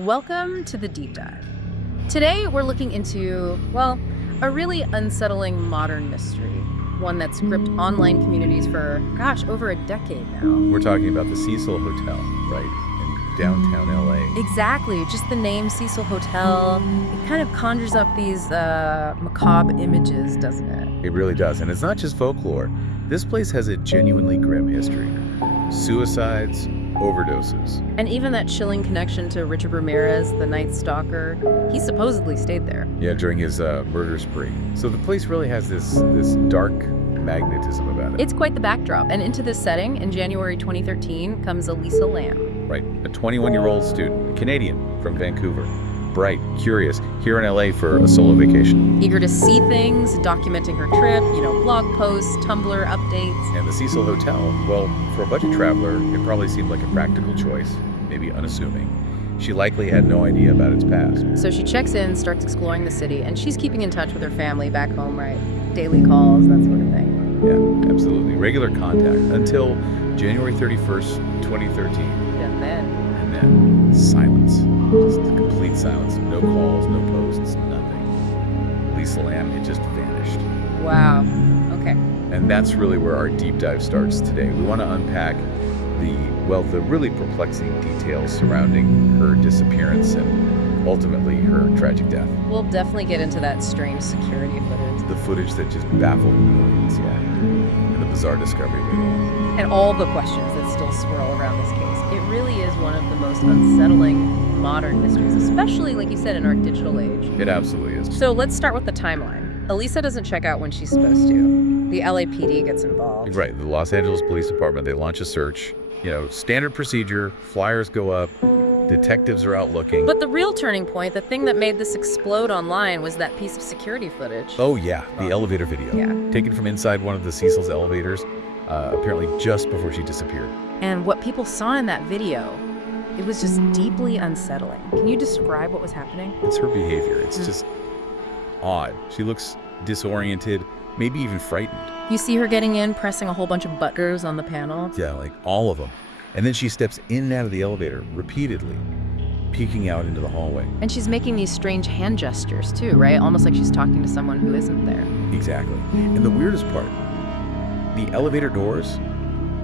Welcome to the Deep Dive. Today we're looking into, well, a really unsettling modern mystery, one that's gripped online communities for, over a decade now. We're talking about the Cecil Hotel, right, in downtown LA. Exactly, just the name Cecil Hotel, it kind of conjures up these macabre images, doesn't it? It really does, and it's not just folklore. This place has a genuinely grim history. Suicides, overdoses. And even that chilling connection to Richard Ramirez, the Night Stalker, he supposedly stayed there. Yeah, during his murder spree. So the place really has this dark magnetism about it. It's quite the backdrop, and into this setting, in January 2013, comes Elisa Lam. Right, a 21-year-old student, Canadian, from Vancouver. Bright, curious, here in LA for a solo vacation. Eager to see things, documenting her trip, blog posts, Tumblr updates. And the Cecil Hotel, well, for a budget traveler, it probably seemed like a practical choice, maybe unassuming. She likely had no idea about its past. So she checks in, starts exploring the city, and she's keeping in touch with her family back home, right? Daily calls, that sort of thing. Yeah, absolutely. Regular contact until January 31st, 2013. And then silence. Just complete silence. No calls, no posts, nothing. Elisa Lam had just vanished. Wow. Okay. And that's really where our deep dive starts today. We want to unpack the really perplexing details surrounding her disappearance and ultimately her tragic death. We'll definitely get into that strange security footage. The footage that just baffled millions, yeah. And the bizarre discovery of it all. And all the questions that still swirl around this case. It really is one of the most unsettling modern mysteries, especially, like you said, in our digital age. It absolutely is. So let's start with the timeline. Elisa doesn't check out when she's supposed to. The LAPD gets involved. Right, the Los Angeles Police Department, they launch a search. Standard procedure, flyers go up, detectives are out looking. But the real turning point, the thing that made this explode online, was that piece of security footage. Oh yeah, the elevator video. Yeah. Taken from inside one of the Cecil's elevators, apparently just before she disappeared. And what people saw in that video, it was just deeply unsettling. Can you describe what was happening? It's her behavior. It's just odd. She looks disoriented, maybe even frightened. You see her getting in, pressing a whole bunch of buttons on the panel. Yeah, like all of them. And then she steps in and out of the elevator repeatedly, peeking out into the hallway. And she's making these strange hand gestures too, right? Almost like she's talking to someone who isn't there. Exactly. And the weirdest part, the elevator doors,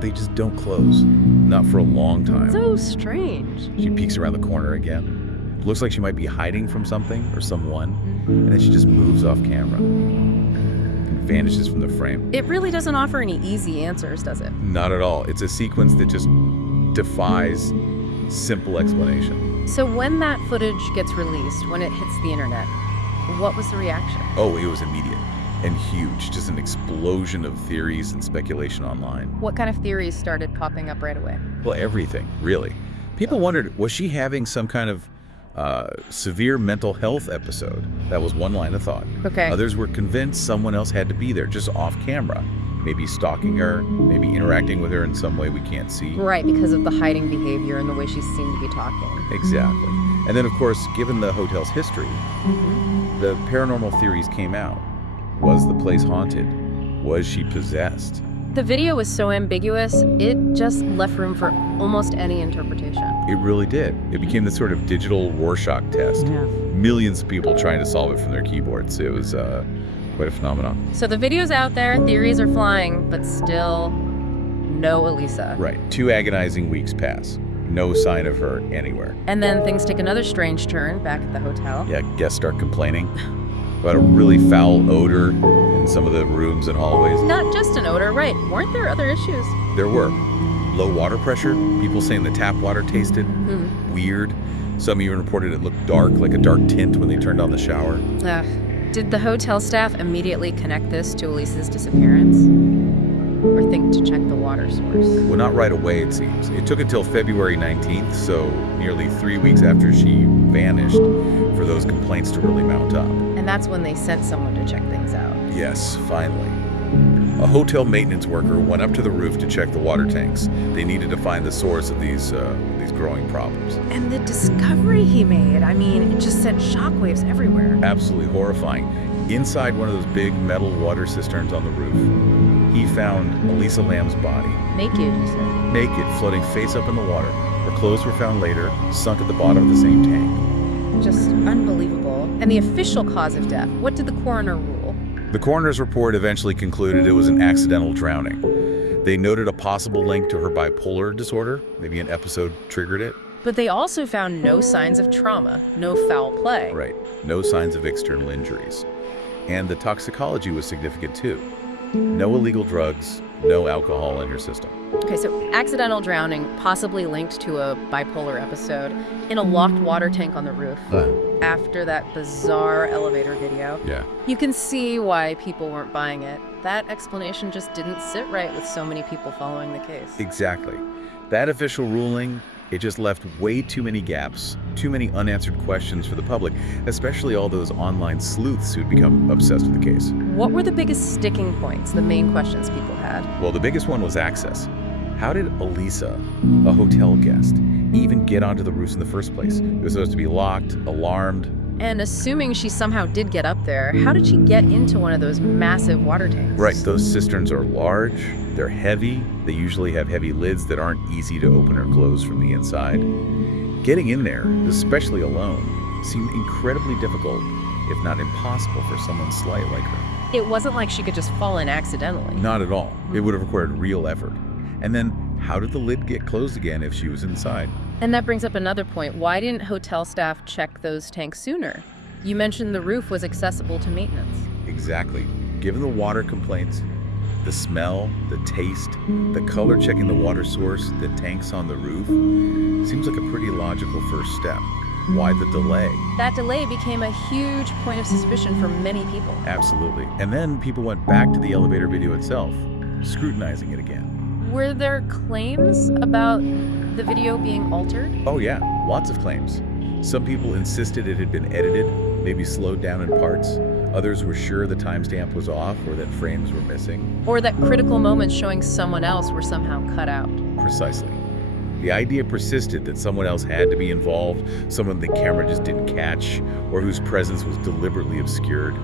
they just don't close. Not for a long time. So strange. She peeks around the corner again. Looks like she might be hiding from something or someone. And then she just moves off camera. Vanishes from the frame. It really doesn't offer any easy answers, does it? Not at all. It's a sequence that just defies simple explanation. So when that footage gets released, when it hits the internet, what was the reaction? Oh, it was immediate and huge. Just an explosion of theories and speculation online. What kind of theories started popping up right away? Well, everything, really. People wondered, was she having some kind of severe mental health episode? That was one line of thought. Okay. Others were convinced someone else had to be there, just off camera. Maybe stalking her, maybe interacting with her in some way we can't see. Right, because of the hiding behavior and the way she seemed to be talking. Exactly. And then, of course, given the hotel's history, the paranormal theories came out. Was the place haunted? Was she possessed? The video was so ambiguous, it just left room for almost any interpretation. It really did. It became this sort of digital Rorschach test. Yeah. Millions of people trying to solve it from their keyboards. It was quite a phenomenon. So the video's out there, theories are flying, but still no Elisa. Right. 2 agonizing weeks pass. No sign of her anywhere. And then things take another strange turn back at the hotel. Yeah, guests start complaining about a really foul odor in some of the rooms and hallways. Not just an odor, right. Weren't there other issues? There were. Low water pressure, people saying the tap water tasted weird. Some even reported it looked dark, like a dark tint when they turned on the shower. Did the hotel staff immediately connect this to Elisa's disappearance? Or think to check the water source? Well, not right away, it seems. It took until February 19th, so nearly 3 weeks after she vanished, for those complaints to really mount up. And that's when they sent someone to check things out. Yes, finally. A hotel maintenance worker went up to the roof to check the water tanks. They needed to find the source of these growing problems. And the discovery he made, it just sent shockwaves everywhere. Absolutely horrifying. Inside one of those big metal water cisterns on the roof, he found Elisa Lam's body. Naked, you said? Naked, floating face up in the water, Her clothes were found later, sunk at the bottom of the same tank. Just unbelievable. And the official cause of death, what did the coroner rule? The coroner's report eventually concluded it was an accidental drowning. They noted a possible link to her bipolar disorder. Maybe an episode triggered it. But they also found no signs of trauma, no foul play. Right. No signs of external injuries. And the toxicology was significant too. No illegal drugs, no alcohol in her system. Okay, so accidental drowning, possibly linked to a bipolar episode, in a locked water tank on the roof. After that bizarre elevator video. Yeah. You can see why people weren't buying it. That explanation just didn't sit right with so many people following the case. Exactly. That official ruling, it just left way too many gaps, too many unanswered questions for the public, especially all those online sleuths who'd become obsessed with the case. What were the biggest sticking points, the main questions people had? Well, the biggest one was access. How did Elisa, a hotel guest, even get onto the roofs in the first place? It was supposed to be locked, alarmed. And assuming she somehow did get up there, how did she get into one of those massive water tanks? Right, those cisterns are large, they're heavy, they usually have heavy lids that aren't easy to open or close from the inside. Getting in there, especially alone, seemed incredibly difficult, if not impossible for someone slight like her. It wasn't like she could just fall in accidentally. Not at all. It would have required real effort. And then, how did the lid get closed again if she was inside? And that brings up another point. Why didn't hotel staff check those tanks sooner? You mentioned the roof was accessible to maintenance. Exactly. Given the water complaints, the smell, the taste, the color checking the water source, the tanks on the roof, seems like a pretty logical first step. Why the delay? That delay became a huge point of suspicion for many people. Absolutely. And then people went back to the elevator video itself, scrutinizing it again. Were there claims about the video being altered? Oh yeah, lots of claims. Some people insisted it had been edited, maybe slowed down in parts. Others were sure the timestamp was off or that frames were missing. Or that critical moments showing someone else were somehow cut out. Precisely. The idea persisted that someone else had to be involved, someone the camera just didn't catch, or whose presence was deliberately obscured.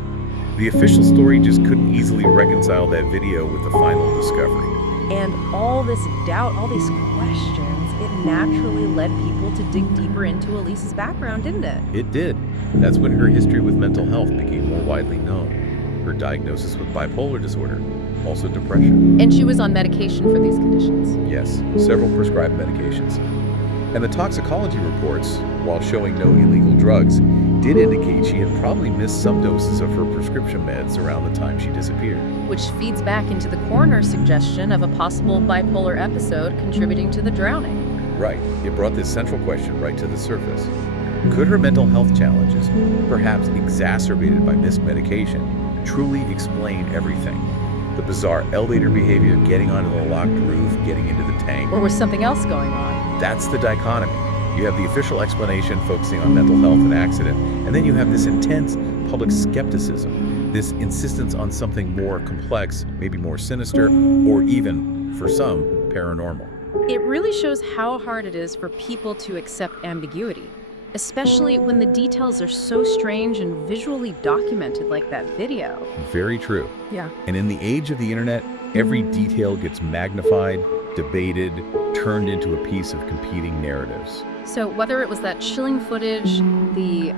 The official story just couldn't easily reconcile that video with the final discovery. And all this doubt, all these questions, it naturally led people to dig deeper into Elisa's background, didn't it? It did. That's when her history with mental health became more widely known. Her diagnosis with bipolar disorder, also depression. And she was on medication for these conditions. Yes, several prescribed medications. And the toxicology reports, while showing no illegal drugs, did indicate she had probably missed some doses of her prescription meds around the time she disappeared. Which feeds back into the coroner's suggestion of a possible bipolar episode contributing to the drowning. Right. It brought this central question right to the surface. Could her mental health challenges, perhaps exacerbated by missed medication, truly explain everything? The bizarre elevator behavior, getting onto the locked roof, getting into the tank. Or was something else going on? That's the dichotomy. You have the official explanation focusing on mental health and accident, and then you have this intense public skepticism, this insistence on something more complex, maybe more sinister, or even, for some, paranormal. It really shows how hard it is for people to accept ambiguity, especially when the details are so strange and visually documented like that video. Very true. Yeah. And in the age of the internet, every detail gets magnified, debated, turned into a piece of competing narratives. So whether it was that chilling footage, the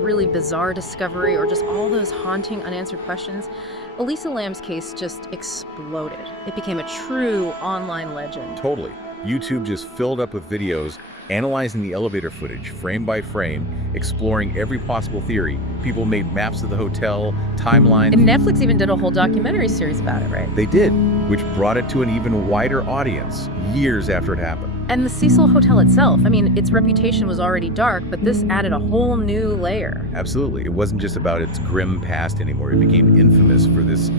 really bizarre discovery, or just all those haunting unanswered questions, Elisa Lam's case just exploded. It became a true online legend. Totally. YouTube just filled up with videos analyzing the elevator footage frame by frame, exploring every possible theory. People made maps of the hotel, timelines. And Netflix even did a whole documentary series about it, right? They did, which brought it to an even wider audience years after it happened. And the Cecil Hotel itself, I mean, its reputation was already dark, but this added a whole new layer. Absolutely. It wasn't just about its grim past anymore. It became infamous for this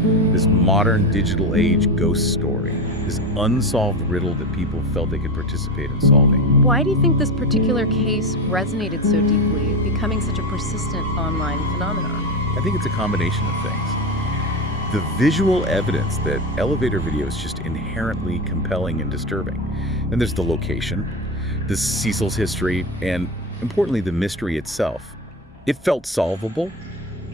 modern digital age ghost story, this unsolved riddle that people felt they could participate in solving. Why do you think this particular case resonated so deeply, becoming such a persistent online phenomenon? I think it's a combination of things. The visual evidence that elevator video is just inherently compelling and disturbing. And there's the location, the Cecil's history, and importantly, the mystery itself. It felt solvable,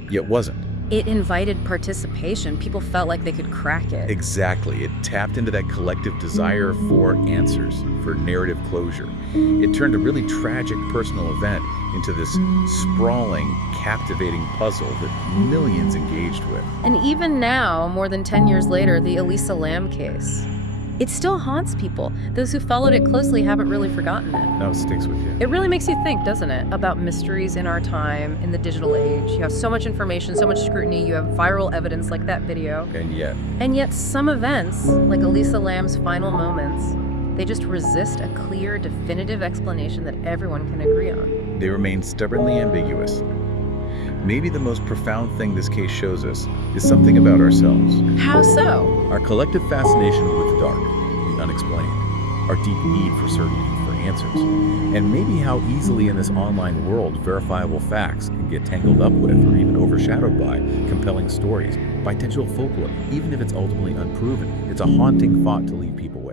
yet wasn't. It invited participation. People felt like they could crack it. Exactly. It tapped into that collective desire for answers, for narrative closure. It turned a really tragic personal event into this sprawling, captivating puzzle that millions engaged with. And even now, more than 10 years later, the Elisa Lam case, it still haunts people. Those who followed it closely haven't really forgotten it. Now it sticks with you. It really makes you think, doesn't it, about mysteries in our time, in the digital age. You have so much information, so much scrutiny, you have viral evidence like that video. And yet, Some events, like Elisa Lam's final moments, they just resist a clear, definitive explanation that everyone can agree on. they remain stubbornly ambiguous. Maybe the most profound thing this case shows us is something about ourselves. How so? Our collective fascination with the dark, the unexplained, our deep need for certainty, for answers, and maybe how easily in this online world verifiable facts can get tangled up with or even overshadowed by compelling stories, by digital folklore. Even if it's ultimately unproven, it's a haunting thought to leave people with.